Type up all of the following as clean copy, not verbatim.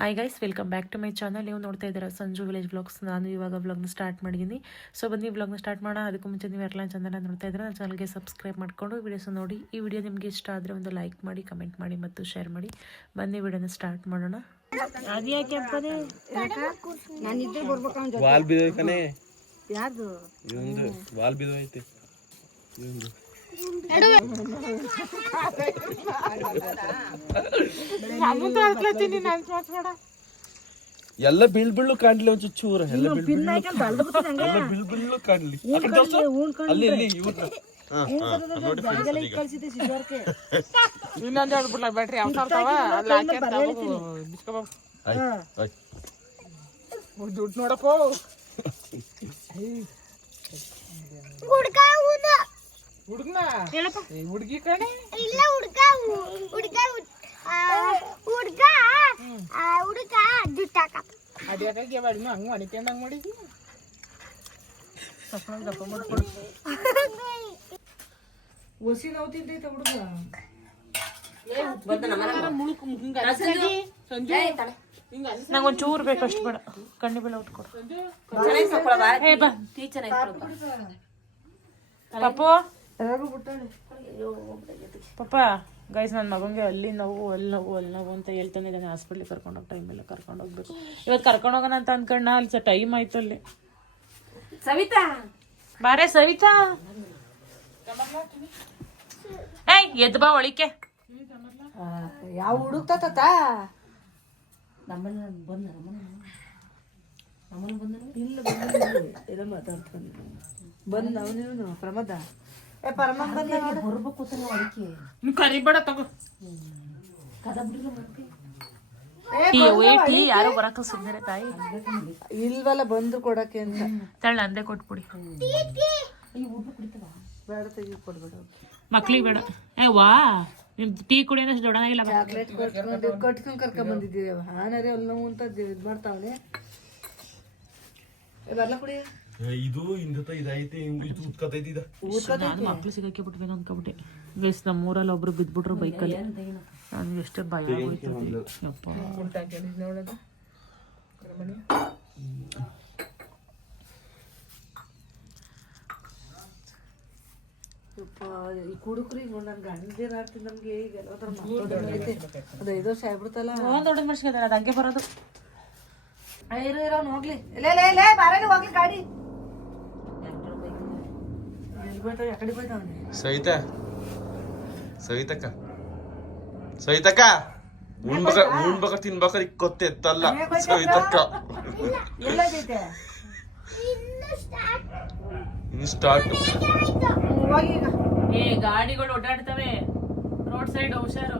Hi guys, welcome back to my channel. ನೀವು ನೋಡ್ತಾ ಇದ್ದೀರಾ ಸಂಜು ವಿಲೇಜ್ ವ್ಲಾಗ್ಸ್. ನಾನು ಇವಾಗ ವ್ಲಾಗ್ನ ಸ್ಟಾರ್ಟ್ ಮಾಡಿದ್ದೀನಿ. ಸೊ ಬನ್ನಿ ವ್ಲಾಗ್ನ ಸ್ಟಾರ್ಟ್ ಮಾಡೋಣ. ಅದಕ್ಕೂ ಮುಂಚೆ ನೀವು ಯಾರೆಲ್ಲ ಚಾನಲ್ ನೋಡ್ತಾ ಇದ್ದೀರಾ ನನ್ನ ಚಾನಲ್ಗೆ ಸಬ್ಸ್ಕ್ರೈಬ್ ಮಾಡಿಕೊಂಡು ವಿಡಿಯೋಸ್ ನೋಡಿ. ಈ ವಿಡಿಯೋ ನಿಮಗೆ ಇಷ್ಟ ಆದರೆ ಒಂದು ಲೈಕ್ ಮಾಡಿ, ಕಮೆಂಟ್ ಮಾಡಿ ಮತ್ತು ಶೇರ್ ಮಾಡಿ. ಬನ್ನಿ ವಿಡಿಯೋನ ಸ್ಟಾರ್ಟ್ ಮಾಡೋಣ. ಎಲ್ಲ ಬೀಳ್ಬೀಳು ಕಾಣ್ಲಿ ಒಂಚೂರು ಚೂರ ಎಲ್ಲ ಬೀಳ್ಬೀಳು ಕಾಣ್ಲಿ. ಅಲ್ಲಿ ಇನ್ನೊಂದು ಹೇಳ್ಬಿಡ್ಲ ಬ್ಯಾಟ್ರಿ ದುಡ್ಡು ನೋಡಪ್ಪ. ಹುಡುಗನ ಹುಡುಗಿ ಕಣೆ ಇಲ್ಲ ಹುಡುಗ ದುಡ್ಡು ಅದ್ಯಾಕಾಗಿ ಮಾಡಿದ್ನು ಹಂಗ ಮಣಿಕೊಂಡಂಗ್ ಮಾಡಿದ್ನು. ದಪ್ಪ ಮಾಡ್ಕೊಡು. ಒಸಿ ನೋವು ತಿಂತೈತೆ ಹುಡುಗ. ನಂಗೊಂದು ಚೂರು ಬೇಕು, ಅಷ್ಟು ಬೇಡ. ಕಣ್ಣಿ ಬೆಲ್ಲ ಉಟ್ಕೊಡು. ಪಾಪು ಪಾಪ ಗೈಸ್, ನನ್ನ ಮಗಂಗೆ ಅಲ್ಲಿ ನೋವು ಅಂತ ಹೇಳ್ತಾನೆ ಇದ್ದಾನೆ. ಹಾಸ್ಪಿಟ್ಲಿಗೆ ಕರ್ಕೊಂಡೋಗಿ ಟೈಮೆಲ್ಲ ಕರ್ಕೊಂಡೋಗ್ಬೇಕು. ಇವತ್ತು ಕರ್ಕೊಂಡೋಗೋಣ ಅಂತ ಅನ್ಕೊಂಡ, ಅಲ್ಲಿ ಟೈಮ್ ಆಯ್ತು. ಅಲ್ಲಿ ಸವಿತಾ ಬಾರೆ, ಸವಿತಾ ಏಯ್ ಎದ್ದು ಬಾ ಒಳಿಕೆ. ಯಾವ ಹುಡುಕ್ತ ಇಲ್ಲ ಮಾತಾಡ್ತಾನೆ. ಬಂದ ಅವನು ಪ್ರಮದ ಕರಿಬೇಡ ತಗೋ. ಯಾರೋ ಬರಕ ಸುಮ್ಮನೆ ತಾಯಿ ಇಲ್ವಲ್ಲ ಬಂದ್ರು ಕೊಡಕ್ಕೆ ಅಂತ ತಳ್ಳ ಅಂದೆ ಕೊಟ್ಬಿಡಿ. ಬೇಡ ತೆಗಿ ಕೊಡ್ಬೇಡ ಮಕ್ಳಿಗೆ ಬೇಡ. ವಾ ನಿಮ್ ಟೀ ಕುಡಿಯೋದಷ್ಟು ದೊಡ್ಡ ಇಲ್ಲ. ಚಾಕ್ಲೇಟ್ ಕಟ್ಕೊಂಡ್ ಕರ್ಕೊಂಡ್ ಬಂದಿದ್ದೀವಿ. ಹಾನರೇ ಅಲ್ಲಿ ನೋವು ಅಂತ ಇದ್ ಮಾಡ್ತಾವನೆ. ಬರ್ಲ ಕುಡಿ. ಇದು ಇದೈತೆ ನಾನು ಮಕ್ಳು ಸಿಗಕ್ಕೆ ಬಿಟ್ಬೇಕು ಅನ್ಕೊಬಿಟ್ಟೆ. ಗೈಸ್, ನಮ್ಮೂರಲ್ಲಿ ಒಬ್ರು ಬಿದ್ಬಿಟ್ರು ಬೈಕಲ್ಲಿ. ನನ್ಗೆ ಎಷ್ಟೇ ಭಯ ಆಗೋಯ್ತು. ಈ ಕುಡುಕ್ರಿಗೆ ನನ್ ಗಂಡಿರ ಆಡ್ತೀನಿ. ನಮ್ಗೆ ಈಗ ಅದು 5 ವರ್ಷ ಆಗ್ಬಿಡ್ತಲ್ಲ. ದೊಡ್ಡ ಮನುಷ್ಯ ಅದು ಹಂಗೆ ಬರೋದು. ಇರೋನ್ ಹೋಗ್ಲಿ. ಬಾರಾಗ ಹೋಗ್ಲಿ ಗಾಡಿ. ಸವಿತಕ್ಕ ಉಣ್ಬೇಕ ತಿನ್ಬೇಕ ಕೊತ್ತೆ ಎತ್ತಲ್ಲ. ಸವಿತಕ್ಕ ಇನ್ನು ಸ್ಟಾರ್ಟ್. ಏ ಗಾಡಿಗಳು ಓಡಾಡ್ತವೆ ರೋಡ್ ಸೈಡ್, ಹುಷಾರು.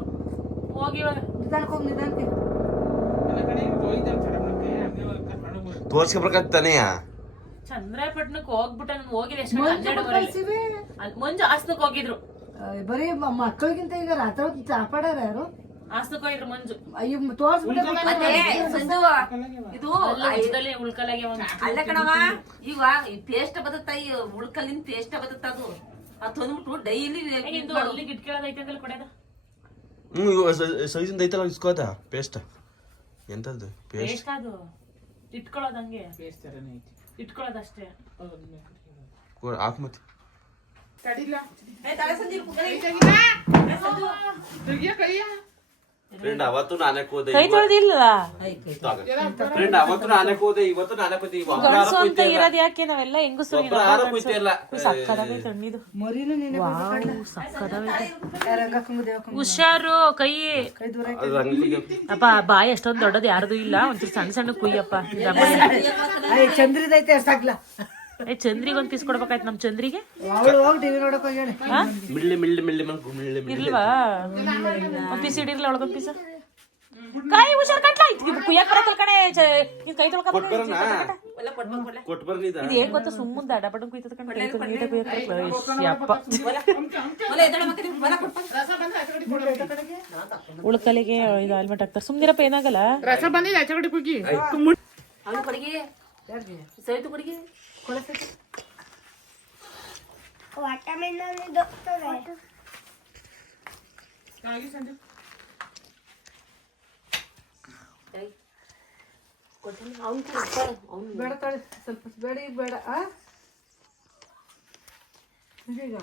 ಹೋಗಿ ಇವಾಗ ನಿಧಾನಕ್ಕೆ ತೋರ್ಸ್ಕೊಬೇಕಂತಾನೆಯ. ಚಂದ್ರಾಯಪಟ್ಟಣಕ್ಕೆ ಹೋಗ್ಬಿಟ್ಟ. ಹೋಗಿದ್ ಎಷ್ಟು 12 ಮುಂಜು ಹಾಸನಕ್ಕೆ ಹೋಗಿದ್ರು. ಬರೀ ಮಕ್ಕಳಿಗಿಂತ ಈಗ ರಾತ್ರಿ ಚಾಪಾಡ್ಯಾರ ಯಾರು ಹಾಸನಕ್ಕೆ ಹೋಗಿದ್ರು ಮಂಜು. ಅಯ್ಯೋ ತೋರ್ಸ್ಬಿಟ್ಟ. ಉಳ್ಕಲಾಗಿ ಅಲ್ಲ ಕಣವ, ಈಗ ಈ ಪೇಸ್ಟ್ ಬದತ್ತಾಯಿ ಉಳ್ಕಲ್ಲಿನ ಪೇಸ್ಟ್ ಬದತ್ತ. ಅದು ತಂದ್ಬಿಟ್ಟು ಡೈಲಿ ಅಲ್ಲಿ ಗಿಟ್ಕೇಳದೈತೆ ಅಂದ್ರೆ ಕೊಡೋದ. ಸೈಜಿಂದ ಐತಲ್ಲ ಇಸ್ಕೋದ ಪೇಸ್ಟ್. ಎಂತದ್ದು ಪೇಸ್ಟ್? ಅದು ಇಟ್ಕೊಳ್ಳೋದು ಹಂಗೆ ಇಟ್ಕೊಳ್ಳೋದಷ್ಟೇ. ಹಾಕ್ ಮತ್ತೆ ಫ್ರೆಂಡ್ ಅವತ್ತು ನಾನೇ ಹೋದೆ, ಕೈ ತೊಳೆದಿಲ್ಲ. ಫ್ರೆಂಡ್ ಅವತ್ತು ನಾನೇ ಹೋದೆ, ಇವತ್ತು ನಾನೇ ಹೋದೆ. ಗಂಡಸು ಅಂತ ಇರೋದು ಯಾಕೆ? ನಾವೆಲ್ಲ ಹೆಂಗಸರು. ತಣ್ಣಿದು ಹುಷಾರು. ಕೈ ಅಪ್ಪ, ಬಾಯಿ ಅಷ್ಟೊಂದು ದೊಡ್ಡದು ಯಾರ್ದು ಇಲ್ಲ. ಒಂಚೂರು ಸಣ್ಣ ಸಣ್ಣ ಕುಯ್ಯಪ್ಪ. ಚಂದ್ರಿದೈತೆ ಎಷ್ಟಾಗ್ಲ. ಚಂದ್ರಿಗೆ ಒಂದ್ ಪೀಸ್ ಕೊಡ್ಬೇಕಾಯ್ತು. ನಮ್ ಚಂದ್ರಿಗೆ ಇರ್ಲ್ವಾ? ಒಂದ್ ಪೀಸ್ ಇಡಿರ್ಲ ಒಳಗೊಂದ್ ಪೀಸ್. ಕಾಯಿ ಹುಷಾರ್ ಕಟ್ಲ ಕುಯ್ಯಕ್ ಬರತ್ತಲ್ ಕಣೆ. ಕೈ ತೊಳ್ಕೊಂಡ್ ಇದು ಏನ್ ಗೊತ್ತ, ಸುಮ್ಮನೆ ದಡಬಡ ಕುಯ್ತದ ಕಣೆ. ನೀಟಾಗಿ ಕುಯ್ಯಪ್ಪ. ಉಳ್ಕಲಿಗೆ ಇದು ಹೆಲ್ಮೆಟ್ ಹಾಕ್ತಾರೆ. ಸುಮ್ನಿರಪ್ಪ, ಏನಾಗಲ್ಲ. ರಸ ಬಂದಿದೆ ಆಚೆ ಕಡೆ ಕುಗ್ಗಿ. ಸವಿತು ಕೊಡಿಗೆ ವಾಟರ್ಮೆಲನ್ ಇದು ಹಾಗೆ ಸಂಜೆ ಬೇಡ ತಾಳಿ ಸ್ವಲ್ಪ ಬೇಡ ಈಗ ಬೇಡ ಆ ಈಗ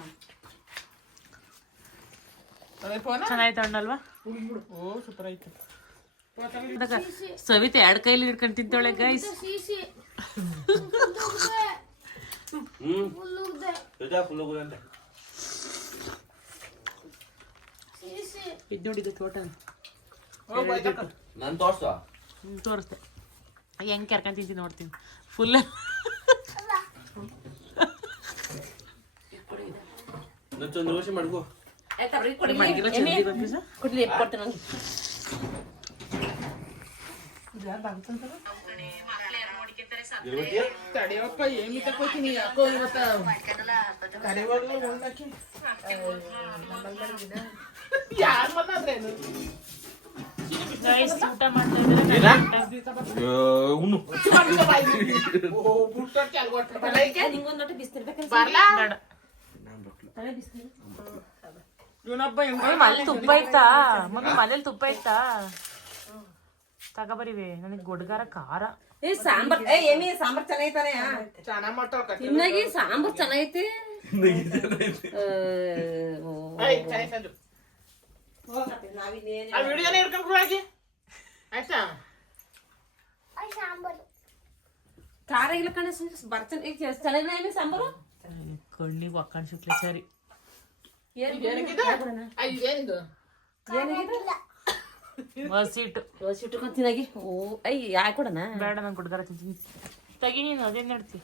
ಅದೇ ಫೋನ್ ಚೆನ್ನಾಯ್ತು ಹಣ್ಣಲ್ವಾ? ಓ ಸೂಪರ್ ಆಯ್ತು. ಸವಿತೆ ಎರಡ್ ಕೈಲಿ ಹಿಡ್ಕೊಂಡು ತಿಂತಾಳೆ ಗೈಸ್. ಇದ್ ನೋಡಿದ್ದು ಟೋಟಲ್ ನಾನು ತೋರ್ಸ ತೋರಿಸ್ದೆ ಹೆಂಗ್ ಕೆರ್ಕೊಂಡ್ ತಿಂತೀನಿ ನೋಡ್ತೀನಿ ಫುಲ್. ನಚ್ಚೊಂದು ದೋಸೆ ಮಾಡ್ಕೋ. ಕೊಡ್ಲಿ ಕೊಡ್ತೀನಿ ನಂಗೆ. ತಡಿಯಪ್ಪ ಏಮಿ ತಕೋತೀನಿ ಯಾಕೋ ಇವತ್ತ ಕರಿವಾಗ್ಲೂ ಉಣ್ಣಕ್ಕೆ ಯಾರು ಬಂದ್ರೇನು ಗೈಸ್ ಊಟ ಮಾಡ್ತಾ ಇದ್ದಾರೆ. ಉಣ್ಣು ಓ ಬುಟ್ಟ ಚಾಲು ಕೊಟ್ಟ ನಿಂಗೊಂದು ನೋಟಿ ಬಿಸ್ತಿರ್ಬೇಕಂತ ಬರ್ಲಾ ಬೇಡ. ತಲೆ ಬಿಸ್ತಿರು. ಇವನೊಬ್ಬ ಹೆಂಗ ಮನೇಲಿ ತುಪ್ಪ ಇತ್ತಾ ಮನೇಲಿ ತುಪ್ಪ ಇತ್ತಾ ತಗೋಬರಿವೆ. ನನಗೆ ಗೊಡ್ಗಾರ ಖಾರ. ಸಾಂಬಾರ್ ಏಮಿ ಸಾಂಬಾರ್ ಚೆನ್ನಾಗೈತಾನೆ. ಚೆನ್ನಾಗ್ ಮಾಡ್ತಾವ ತಿನ್ನಾಗಿ ಸಾಂಬಾರ್ ಚೆನ್ನಾಗೈತೆ. ಸಂಜು ನಾವಿನ್ನೇನು ಆ ವಿಡಿಯೋನೇ ಹಿಡ್ಕೊಂಡು ಹಾಕಿ ಆಯ್ತಾ. ಸಾಂಬಾರು ಖಾರ ಇಲ್ಲ ಕಣ ಬರ್ತಾನೆ ಚೆನ್ನಾಗಿನ ಏಮಿ ಸಾಂಬಾರು. ಕಣ್ಣಿಗೆ ಒಕ್ಕಣ್ ಶುಕ್ಲೆ ಸರಿ. ಏನಕ್ಕಿದು ಇದೇನಿದು ಹಸಿಟ್ಟು ಇಟ್ಕೊಂಡು ತಿನ್ನಾಗಿ. ಓ ಐ ಯಾಕೆ ಕೊಡಣ ಬೇಡ. ನಂಗೆ ಗೊಡ್ಗಾರ ತಿಂತೀನಿ. ತೆಗಿ ನೀನು ಅದೇನ್ ನಡ್ತಿ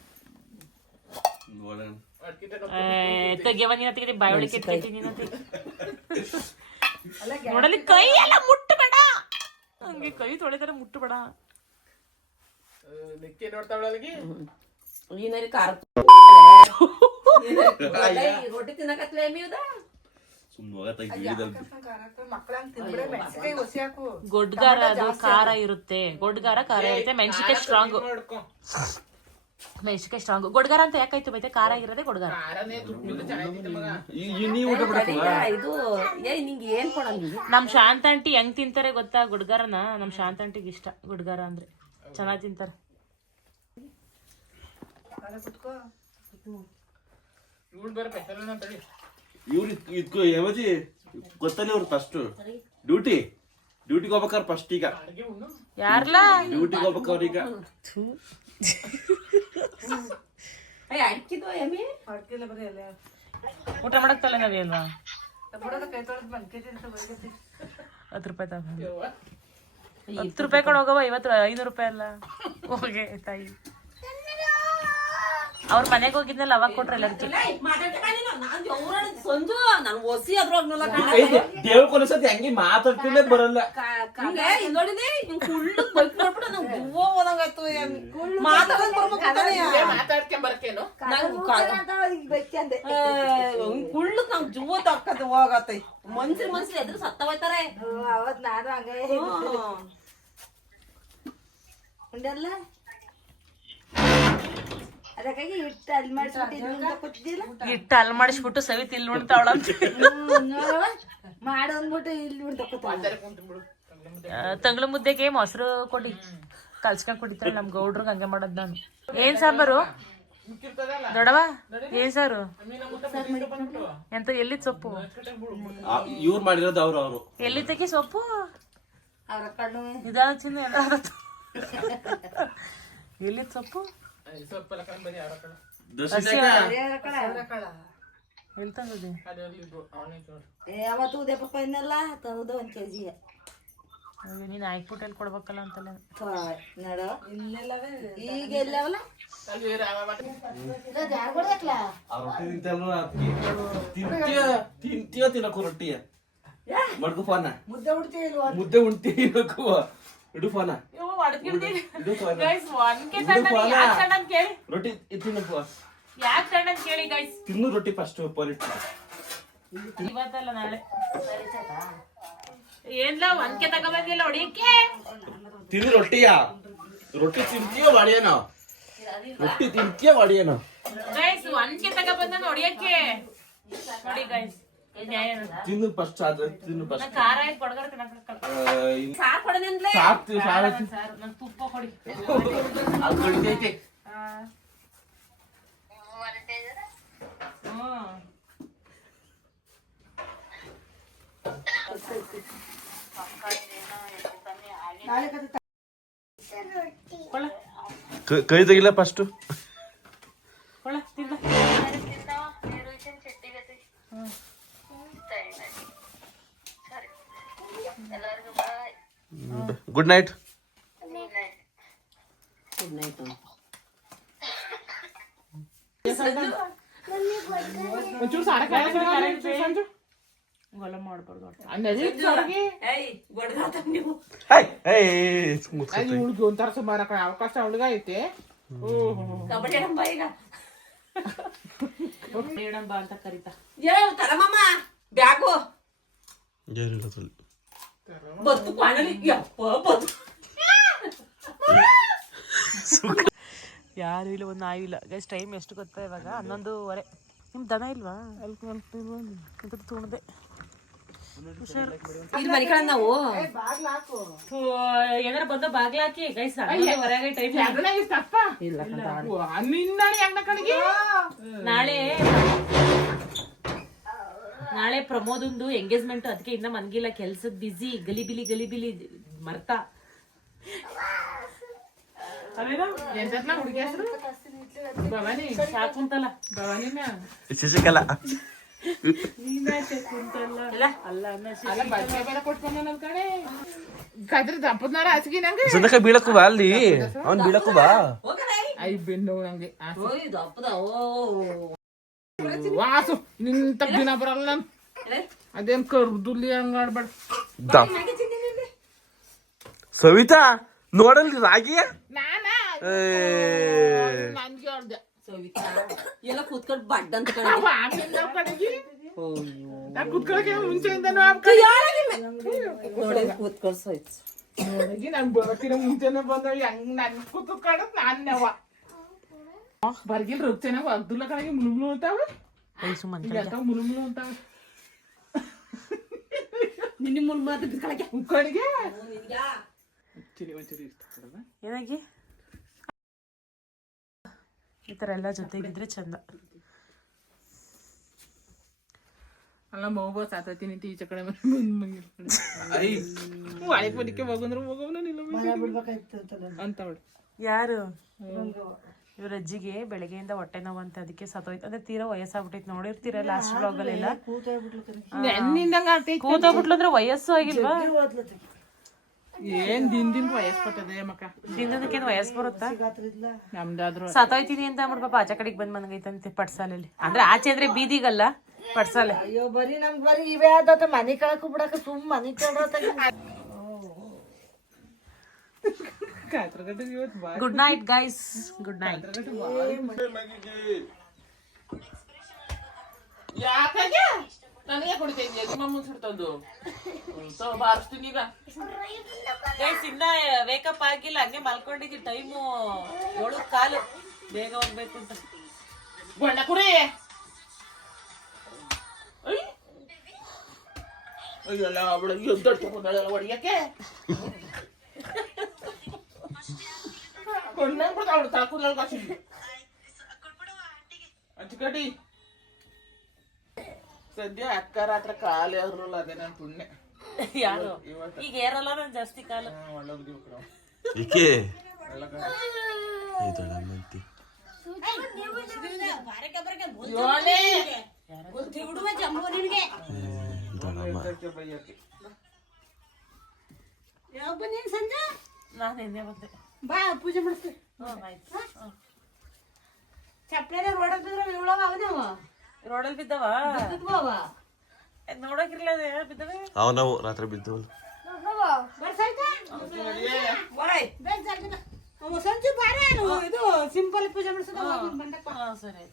ತೆಗಿಯವ ನೀನ ತೆಗಿ ಬಾಯೊಳಗೆ ಇಟ್ಕೊತೀನಿ ನೋಡಲಿ. ಕೈ ಎಲ್ಲ ಮುಟ್ಟಬೇಡ. ಹಂಗೆ ಕೈ ತೊಳೆದರೆ ಮುಟ್ಟಬೇಡ. ನಿಕ್ಕಿ ನೋಡ್ತಾವಳಲ್ಲಿಗೆ ಈನಲ್ಲಿ ಖಾರ ರೊಟ್ಟಿ ತಿನ್ನಕತ್ಲೆ ಏಮಿದ ಗೊಡ್ಗಾರ ಅದು ಖಾರ ಇರುತ್ತೆ. ಗೊಡ್ಗಾರ ಖಾರ ಇರುತ್ತೆ. ಮೆಣಸಿಕಾಯಿ ಸ್ಟ್ರಾಂಗ್. ಮೆಣಸಿಕಾಯಿ ಸ್ಟ್ರಾಂಗ್. ಗೊಡ್ಗಾರ ಅಂತ ಯಾಕಾಯ್ತು ಬೈತೆ? ಖಾರ ಆಗಿರೋದೇ ಗೊಡ್ಗಾರ. ಖಾರನೇ ತುಪ್ಪಿಲ್ಲ ಚೆನ್ನಾಗಿತ್ತು ಮಗ. ನೀವು ಊಟ ಇದು ನಿಂಗೆ ಏನ್ ಕೊಡಂಗ. ನಮ್ ಶಾಂತ ಆಂಟಿ ಹೆಂಗ್ ತಿಂತಾರೆ ಗೊತ್ತಾ ಗುಡ್ಗಾರನ? ನಮ್ ಶಾಂತ ಆಂಟಿಗೆ ಇಷ್ಟ ಗುಡ್ಗಾರ ಅಂದ್ರೆ. ಚೆನ್ನಾಗಿ ತಿಂತಾರೆ. ಇವ್ಳು ಬೇರೆ ಪೆಸಲ್ ಅಂತೇಳಿ ಇವ್ರು ಇದ್ಕೋ ಯಾವಜಿ ಗೊತ್ತಲ್ಲ ಇವ್ರು ಫಸ್ಟ್ ಡ್ಯೂಟಿಗೆ ಹೋಗ್ಬೇಕಾರೆ ಫಸ್ಟ್ ಈಗ ಅಡಿಗೆ ಉಣ್ಣು ಯಾರ್ಲಾ ಡ್ಯೂಟಿಗೆ ಹೋಗ್ಬೇಕವ್ರೀಗ. ಅಡ್ಕಿದ್ವ ಏಮಿ ಅಡ್ಕಿಲ್ಲ ಬರೀ ಅಲ್ಲ ಊಟ ಮಾಡಕ್ ತಲೆ ನಾವೇ ಅಲ್ವಾ? ಕೈ ತೊಳೆದು ಬಂದ್ಕೈತಿ ಅಂತ ಬೈಕೈತಿ. 10 ರೂಪಾಯಿ ತಗ. ಯವ್ವ. 10 ರೂಪಾಯಿ ಕೊಡು ಹೋಗವ. 500 ರೂಪಾಯಿ ಅಲ್ಲ ಹೋಗೆ ತಾಯಿ. ಅವ್ರ ಮನೆಗೆ ಹೋಗಿದ್ನಲ್ಲ ಅವಾಗ ಕೊಟ್ರೆ ಎಲ್ಲರಿಗೂ. ಸಂಜು ನನ್ ಒಸಿ ಅದ್ರೊಳಗ್ನಲ್ಲ ದೇವ್ರ ಕೊನಸತಿ ಹಂಗೆ ಮಾತಾಡ್ಕೊಂಡೇ ಬರಲ್ಲ. ನೋಡಿನಿ ಹಿಂಗ್ ಕುಳ್ಳು ಬೈಕ್ ಮಾಡ್ಬಿಟ್ಟು ನಂಗೆ ಹೂವ ಹೋದಂಗಾಯ್ತು. ಮಾತಾಡೋದ್ ಬರ್ಬೇಕು ಮಾತಾಡ್ಕೊಂಡ್ ಬರಕೇನು ಕುಳ್ಳು ನಂಗೆ ಜುವ ತಕ್ಕದ ಹೋಗತ್ತೈ. ಮನ್ಸ್ರಿ ಎದ್ರು ಸತ್ತ ಹೋಯ್ತಾರೆ. ಅವತ್ ನಾನು ಹಂಗೆ ಉಂಡಲ್ಲ ಅದಕ್ಕಾಗಿ ಹಿಟ್ಟು ಅಲ್ಲಿ ಮಾಡಿಸ್ಬಿಟ್ಟಿದ್ದಿಲ್ಲ. ಹಿಟ್ಟು ಅಲ್ಲಿ ಮಾಡಿಸ್ಬಿಟ್ಟು ಸವಿ ತಿಲ್ ಉಣ್ತಾವಳ ಅಂತ ಮಾಡಿ ಅಂದ್ಬಿಟ್ಟು ಇಲ್ಲಿ ಉಂಟಕೋತಾಳ. ತಂಗ್ಳು ಮುದ್ದೆಗೆ ಮೊಸರು ಕೊಡಿ ಕಲ್ಸ್ಕೊಂಡ್ ಕುಡಿತಾಳೆ. ನಮ್ ಗೌಡ್ರಿಗೆ ಹಂಗೆ ಮಾಡೋದ್ ನಾನು. ಏನ್ ಸಾಂಬಾರು ದೊಡವ? ಏನ್ ಸಾರು? ಎಂತ ಎಲ್ಲಿದ್ ಸೊಪ್ಪು? ಇವ್ರು ಮಾಡಿರೋದು ಅವ್ರು ಎಲ್ಲಿ ತೆಗಿ ಸೊಪ್ಪು? ಅವ್ರ ಕಣ್ಣು ನಿಧಾನ ಚಿನ್ನ ಎಲ್ಲ ಎಲ್ಲಿದ್ ಸೊಪ್ಪು? ಸೊಪ್ಪೆಲ್ಲ ಕಂಬರಿ ಯಾರ ಕಡೆ ಎಲ್ಲಿ ತಂದಿದೆ? ಅಲ್ಲಿರ್ಲಿದ್ರು ಅವನೇ ಕೇಳು. ಯಾವತ್ತು ಉದಯ ಪಪ್ಪ ಇನ್ನೆಲ್ಲ ತಂದು 1 kg. ನೀನ್ ಹಾಕ್ಬಿಟ್ಟು ಎಲ್ಲಿ ಕೊಡ್ಬೇಕಲ್ಲ ಅಂತಲ್ಲ. ನೋಡ ಈಗ ಎಲ್ಲವಲ್ಲ ಅಲ್ಲಿ ರಾವ ಆ ರೊಟ್ಟಿ ತಿಂತೀಯ ತಿನ್ನಕು ರೊಟ್ಟಿಯ ಮಡ್ಕು ಫಾನ ಮುದ್ದೆ ಉಡ್ತೀವಿ ಮುದ್ದೆ ಉಣ್ತಿ ತಿನ್ನಕು ಇಡು ಫಾನ ರೊಟ್ಟಿ ತಿನ್ನಕು ಯಾಕೆ ತಣ್ಣನ್ ಕೇಳಿ ಗೈಸ್. ತಿನ್ನು ರೊಟ್ಟಿ ಫಸ್ಟ್ ಪೊಲಿಟ್ ಇವತ್ತಲ್ಲ ನಾಳೆ ಏನ್ಲ ಒಂದ್ಕೆ ತಗೋಬಂದಿಲ್ಲ ಹೊಡಿಯಕ್ಕೆ. ತಿನ್ನು ರೊಟ್ಟಿಯ ರೊಟ್ಟಿ ತಿಂತೀಯ ಮಾಡಿಯೇನ ರೊಟ್ಟಿ ತಿಂತೀಯ ಮಾಡಿಯೇನ ಗೈಸ್ ಒಂದ್ಕೆ ತಗೋಬಂದ ಹೊಡಿಯಕ್ಕೆ ನೋಡಿ ಗೈಸ್. ತಿನ್ನು ಫಸ್ಟ್ ತಿನ್ನು ಫಸ್ಟ್ ಖಾರ ಆಯ್ತು ಕೊಡಗಾರ ಸಾರ್ ಕೊಡೋದಂದ್ಲೆ ಸಾರು ನಂಗೆ ತುಪ್ಪ ಕೊಡಿ. ಅದು ಕಡಿತೈತೆ. ಕೈ ತೆಗಿಲ್ಲ ಫಸ್ಟ್. Good night. ಒಂಚೂರು ಸಾರ ಗೊಲ್ಲ ಮಾಡ್ಬಾರ್ದು. ಹುಡುಗಿ ಒಂಥರ ಸುಮಾರು ಅವಕಾಶ ಹುಡುಗ ಐತೆ. ಕಬಡ್ಡಿ ಆಡಂಬ ಈಗ ಮೇಡಂಬ ಅಂತ ಕರೀತಾ. ತರಮಮ್ಮ ಬ್ಯಾಗು ಬತ್ತು ಪಾಣಲಿ ಯಪ್ಪ ಬತ್ತು. ಯಾರು ಇಲ್ಲ, ಒಂದು ನಾಯಿ ಇಲ್ಲ ಗೈಸ್. ಟೈಮ್ ಎಷ್ಟು ಗೊತ್ತಾ ಇವಾಗ? 11:15. ನಿಮ್ ದನ ಇಲ್ವಾ? ಅಂತ ತುಣದೆ ಇಲ್ಲಿ ಮನೆ ಕಡೆ ನಾವು ಏನಾರ ಬಂದ ಬಾಗ್ಲ ಹಾಕಿ ಗೈಸ್. ಹೊರಗೆ ಟೈಮ್ ನಾಳೆ ಪ್ರಮೋದಂದು ಎಂಗೇಜ್ಮೆಂಟ್. ಅದಕ್ಕೆ ಇನ್ನ ಮನ್ಗಿಲ್ಲ, ಕೆಲ್ಸದ ಬಿಸಿ, ಗಲಿಬಿಲಿ ಮರ್ತಾ. ಹುಡುಗಿ ಹೆಸರು ಭವಾನಿ. ಸಾಕುಂತಲ್ಲ ಭವಾನಿನ ಶಶಿಕಲಾ. ದಂಪತ್ನಾರ ಹಸಿಗಿ ನಂಗೆ ಸಂದಕ ಬೀಳಕ್ಕೂ ಬಾ ಅಲ್ಲಿ. ಅವ್ನ್ ಬೀಳಕ್ಕೂ ಬಾ. ಐ ಬೆನ್ನು ನಂಗೆ ವಾಸು ನಿಂತ ದಿನ ಬರಲ್ಲ ನಾನು. ಅದೇನ್ ಕರ್ದುಲ್ಲಿ ಹಂಗ ಆಡ್ಬೇಡ. ಸವಿತಾ ನೋಡಲ್ರಿ ರಾಗಿಯ ನನ್ಗೆ ಆಡ್ದೆ ಎಲ್ಲ ಕೂತ್ಕೊಂಡು ಬಡ್ ಅಂತ ಕುತ್ಕೊಳಕ್ಕೆ ಮುಂಚೆಯಿಂದ ಕೂತ್ಕೊಳ್ಸೋಯ್ತು. ನೋಡಿ ನನ್ ಬರೋಕಿನ ಮುಂಚೆನೆ ಬಂದ ಹೆಂಗ್ ನನ್ ಕೂತ್ಕೊಳ್ಳೋದ್ ನಾನ್ಯವ ಬರ್ಗಿಲ್ ರುಚೆನ ಅಬ್ದುಲ್ಲ ಕಡೆಗೆ ಮುಳುಮುಳು ಅಂತಾವ. ಮುಳುಮುಳು ಅಂತಾವ ನಿನ್ನ ಮುಲ್ ಮಾತು ಕಡೆಗೆ ಕಡೆಗೆ ಒಂಚೂರಿ ಏನಾಗಿ ಈ ತರ ಎಲ್ಲ ಜೊತೆಗಿದ್ರೆ ಚಂದ. ಅಲ್ಲ ಮಗು ಸಾತೀನಿ ಈಚೆ ಕಡೆ ಒಳಗೆ ಬದಿಕ್ಕೆ ಹೋಗಂದ್ರೆ ಹೋಗವನ ಅಂತವಳು. ಯಾರು? ಇವ್ರ ಅಜ್ಜಿಗೆ ಬೆಳಗ್ಗೆಯಿಂದ ಹೊಟ್ಟೆ ನೋವು ಅಂತ, ಅದಕ್ಕೆ ಸತ್ತೋಯ್ತು. ಅಂದ್ರೆ ತೀರಾ ವಯಸ್ಸಾಗ್ಬಿಟ್ಟೈತೆ. ನೋಡಿರ್ತೀರ ಲಾಸ್ಟ್ ಬ್ಲಾಗ್ ಅಲ್ಲೆಲ್ಲ. ಕೂತೋಗ್ಬಿಟ್ಲು ಅಂದ್ರೆ ವಯಸ್ಸು ಆಗಿಲ್ವಾ? ಏನ್ ದಿನ ವಯಸ್ಸು ಬರ್ತದೆ ಮಕ್ಕ. ದಿನದಕ್ಕೇನು ವಯಸ್ಸು ಬರುತ್ತಾ? ನಮ್ದಾದ್ರು ಸತ್ತೋಯ್ತೀನಿ ಅಂತ ಅಂದ್ಬಿಟ್ಟು ಪಾಪ ಆಚೆ ಕಡೆಗೆ ಬಂದ್ ಮನ್ಗೈತಂತೆ ಪಡ್ಸಾಲಲ್ಲಿ. ಅಂದ್ರೆ ಆಚೆ ಅಂದ್ರೆ ಬೀದಿಗಲ್ಲ, ಪಡ್ಸಾಲೆ. ಅಯ್ಯೋ ಬರೀ ನಮ್ಗೆ ಬರೀ ಇವೇ ಆದತ್ತ. ಮನೆ ಕಳಕು ಬಿಡಕ ಸುಮ್ ಮನೆ good night guys. Good night. ಯಾಕಾಗೆ ನನಗೆ ಕೊಡ್ತೈತಿ ನಿಮ್ಮ ಮುನ್ಸಿಡ್ತಂದು ಬಾರಿಸ್ತೀನಿ ಈಗ. ಗೈಸ್ ಇನ್ನ ವೇಕಪ್ ಆಗಿಲ್ಲ, ಹಂಗೆ ಮಲ್ಕೊಂಡಿದ್ವಿ. ಟೈಮು 7:15. ಬೇಗ ಹೋಗ್ಬೇಕು ಅಂತ. ಬಣ್ಣ ಕುಡಿ. ಅಯ್ಯಲ್ಲ ಅವಳು ಎದ್ದು ತಗೊಂಡಳೆಲ್ಲ ಹೊಡಿಯಕ್ಕೆ ಕೊಂಡ್ಬಿಡ್ತ ಅವಳು ತಳಕುದ್ರಲ್ಲಿ ಕಾಸಿ ಹಚ್ಕಡಿ. ಸದ್ಯ ಅಕ್ಕರ ಹತ್ರ ಕಾಲೇ ಅದ್ರಲ್ಲ, ಅದೇ ನನ್ನ ಪುಣ್ಯ. ಯಾರು ಈಗ ಏರಲ್ಲ ನಾನು ಜಾಸ್ತಿ ಕಾಲ. ನಾನು ಹಿಂದೆ ಬಂದೆ. ಬಾ ಪೂಜೆ ಮಾಡಿಸ್ತೀವಿ. ಚಪ್ಪಲಿ ರೋಡಲ್ಲಿ ಬಿದ್ರೆ ಇವಳವ ಅವನವ ರೋಡಲ್ಲಿ ಬಿದ್ದವ. ನೋಡಕ್ಕಿರ್ಲ ಬಿದ್ದವೆ. ನಾವು ರಾತ್ರಿ ಬಿದ್ದು ಸಂಜೆ ಬಾರ ಇದು ಸಿಂಪಲ್ ಪೂಜೆ ಮಾಡಿಸೋದು. ಸರಿ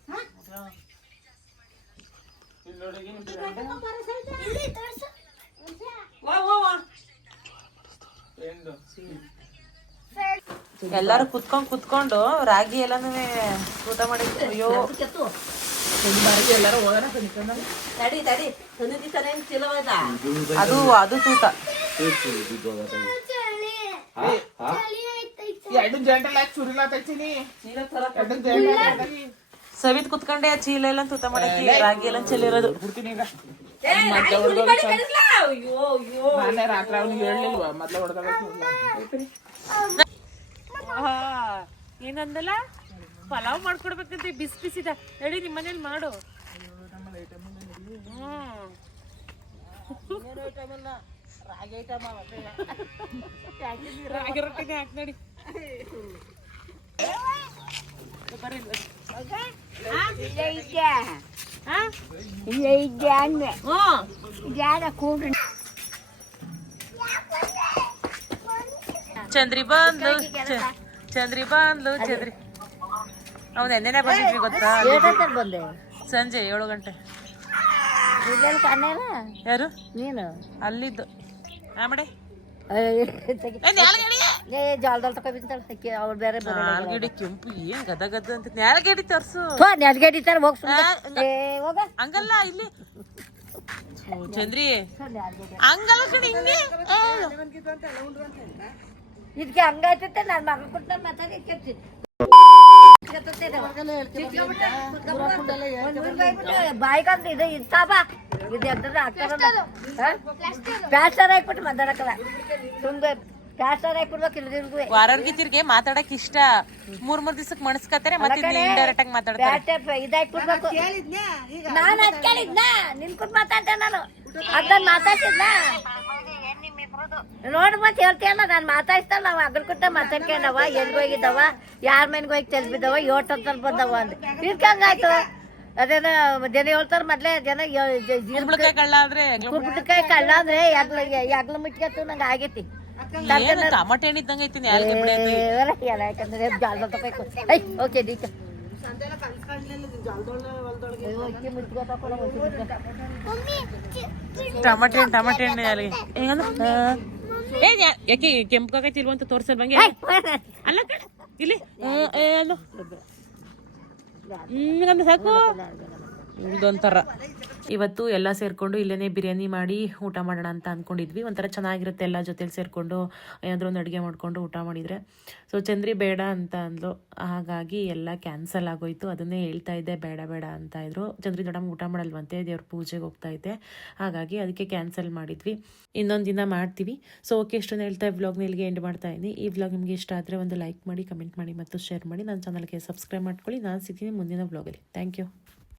ಎಲ್ಲಾರು ಕುತ್ಕೊಂಡು ರಾಗಿ ಎಲ್ಲಾನು ಊಟ ಮಾಡಿದ್ರು. ಅಯ್ಯೋ ಎಲ್ಲಾರು ಹೋಗೋಣ ಕನಿಕಂದ ತಡಿ ತಡಿ ಸನ್ನಿಧಿ ತಾನೇ ಚೀಲ ಹೋಯ್ತ ಅದು ತೂತ ಎರಡು ಜಂಟಲ್ ಯಾಕೆ ಸುರಿಲಾತೈತೀನಿ ಎರಡು ಜಂಟಲ್ ಸವಿತ್ ಕುತ್ಕೊಂಡೆ ಚೀಲ ಎಲ್ಲ ತೂತ ಮಾಡಕ್ಕೆ ರಾಗಿ ಎಲ್ಲ ಚೆಲ್ಲಿರೋದು ಬಿಡ್ತೀನಿ ಈಗ ಅಯ್ಯೋ ಅಯ್ಯೋ ನಾನೇ ರಾತ್ರಿ ಅವ್ನಿಗೆ ಹೇಳಲಿಲ್ವಾ ಮೊದ್ಲು ಹೊಡೆದಾಗ ಏನಂದಲ್ಲ ಪಲಾವ್ ಮಾಡ್ಕೊಡ್ಬೇಕಂತ ಬಿಸಿ ಬಿಸಿದ ಹೇಳಿ ನಿಮ್ಮ ಮನೇಲಿ ಮಾಡು. ರಾಗಿ ರೊಟ್ಟಿಗೆ ಹಾಕಿ ನೋಡಿ. ಚಂದ್ರಿ ಬಂದ್ಲು ಚಂದ್ರಿ ಅವ್ನು ಎಣ್ಣೆನೆ ಬಂದಿದ್ವಿ ಗೊತ್ತಾ ಬಂದೆ ಸಂಜೆ 7 ಗಂಟೆ. ಯಾರು ನೀನು ಅಲ್ಲಿದ್ದು ಆಮಡೆ ಜಾಲದಲ್ಲಿ ತಗೊಂಡ್ ಅವ್ರು ಬೇರೆ ನಾಲ್ಗಡಿ ಕೆಂಪು ಏನ್ ಗದ ಗದ ಅಂತ ನ್ಯಾಲ್ಗಡಿ ತರ್ಸು ನೆಲ್ಗಡಿ ತರ ಹೋಗ್ ಹೋಗ ಹಂಗಲ್ಲ ಇಲ್ಲಿ ಚಂದ್ರಿ ಹಂಗಲ್ಲ ಕಣಿ ಹಿಂಗೆ ಇದಕ್ಕೆ ಹಂಗಾಯ್ತೈತೆ ನನ್ನ ಮಗ ಕೊಟ್ಟ ಮಾತಾಡಿ ಬಾಯ್ಗಂತ ಇದು ಇರ್ತಾವ ಇದು ಎದ್ರ ಹಾಕ್ತಾರಲ್ಲ ಪ್ಲಾಸ್ಟರ್ ಹಾಕ್ಬಿಟ್ಟು ಮಾತಾಡಕಲ್ಲ ಸುಮ್ನೆ ಪ್ಲಾಸ್ಟರ್ ಹಾಕ್ಬಿಡ್ಬೇಕು ಇಲ್ದಿರ್ಗುವೆ ವಾರರ್ಗಿ ತಿರ್ಗೆ ಮಾತಾಡಕ್ ಇಷ್ಟ 3 ದಿವಸಕ್ಕೆ ಮಣಸ್ಕತಾರೆ ಮತ್ತೆ ಇಂಡೈರೆಕ್ಟ್ ಆಗಿ ಮಾತಾಡ್ತಾರೆ. ಇದಾಕ್ಬಿಡ್ಬೇಕು ನಾನು ಅದ್ ಕೇಳಿದ್ನ ನಿನ್ ಕೊಟ್ಟು ಮಾತಾಡ್ತೆ ನಾನು ಅದನ್ನ ಮಾತಾಡ್ತಿದ್ನ ನೋಡ್ ಮತ್ತೆ ಹೇಳ್ತೀಯಲ್ಲ ನಾನು ಮಾತಾಡ್ತಾಳ ನಾವ್ ಅಗ್ರ ಕೊಟ್ಟ ಮಾತಾಡ್ಕೊಂಡವ ಎಲ್ಗ್ ಹೋಗಿದ್ದವ ಯಾರ ಮನೆಗೆ ಹೋಗಿ ತೆಲ್ಬಿದ್ದವ 8 ಬಂದವ ಅಂದ್ ಇರ್ಕಂಗಾಯ್ತು ಅದೇನ ಜನ ಹೇಳ್ತಾರ ಮೊದ್ಲೇ ಜನ ಕುಂಬಳಕಾಯಿ ಕಳ್ಳ ಆದ್ರೆ ಕುರ್ಬಿಟ್ಟಕಾಯಿ ಕಳ್ಳ ಅಂದ್ರೆ ಯಾಗ್ಲ ಮುಟ್ಕತ್ತು ನಂಗೆ ಆಗೈತಿ ಟಮಾಟೆ ಹಣ್ಣು ಇದ್ದಂಗೆ ಐತಿ ಯಾಕಂದ್ರೆ ಜಾಲ ತಗೋಬೇಕು ಓಕೆ ದೀಕ ಟಮಾಟೆ ಹಣ್ಣು ಅಲ್ಲಿ ಯಾಕೆ ಕೆಂಪಗಾಗೈತಿ ಇಲ್ವಂತ ತೋರ್ಸಲ್ ಬಂಗೆ ಅಲ್ಲ ಕಣ ಇಲ್ಲಿ ಅಲ್ಲ ಸಾಕು ಇದೊಂಥರ. ಇವತ್ತು ಎಲ್ಲ ಸೇರಿಕೊಂಡು ಇಲ್ಲೇ ಬಿರಿಯಾನಿ ಮಾಡಿ ಊಟ ಮಾಡೋಣ ಅಂತ ಅಂದ್ಕೊಂಡಿದ್ವಿ. ಒಂಥರ ಚೆನ್ನಾಗಿರುತ್ತೆ ಎಲ್ಲ ಜೊತೆಲಿ ಸೇರಿಕೊಂಡು ಏನಾದರೂ ಒಂದು ಅಡುಗೆ ಮಾಡಿಕೊಂಡು ಊಟ ಮಾಡಿದರೆ. ಸೊ ಚಂದ್ರಿ ಬೇಡ ಅಂತ ಅಂದ್ಲು, ಹಾಗಾಗಿ ಎಲ್ಲ ಕ್ಯಾನ್ಸಲ್ ಆಗೋಯ್ತು. ಅದನ್ನೇ ಹೇಳ್ತಾ ಇದ್ದೆ ಬೇಡ ಬೇಡ ಅಂತ ಇದ್ರು. ಚಂದ್ರಿ ದೊಡ್ಡಮ್ಮ ಊಟ ಮಾಡಲ್ವಂತೆ, ದೇವ್ರ ಪೂಜೆಗೆ ಹೋಗ್ತಾ ಇದ್ದೆ, ಹಾಗಾಗಿ ಅದಕ್ಕೆ ಕ್ಯಾನ್ಸಲ್ ಮಾಡಿದ್ವಿ. ಇನ್ನೊಂದು ದಿನ ಮಾಡ್ತೀವಿ. ಸೊ ಓಕೆ, ಇಷ್ಟೊಂದು ಹೇಳ್ತಾ ವ್ಲಾಗ್ನ ಇಲ್ಲಿಗೆ ಎಂಡ್ ಮಾಡ್ತಾ ಇದ್ದೀನಿ. ಈ ವ್ಲಾಗ್ ನಿಮಗೆ ಇಷ್ಟ ಆದರೆ ಒಂದು ಲೈಕ್ ಮಾಡಿ, ಕಮೆಂಟ್ ಮಾಡಿ ಮತ್ತು ಶೇರ್ ಮಾಡಿ. ನನ್ನ ಚಾನಲ್ಗೆ ಸಬ್ಸ್ಕ್ರೈಬ್ ಮಾಡ್ಕೊಳ್ಳಿ. ನಾನು ಸಿಗ್ತೀನಿ ಮುಂದಿನ ವ್ಲಾಗಲ್ಲಿ. Thank you.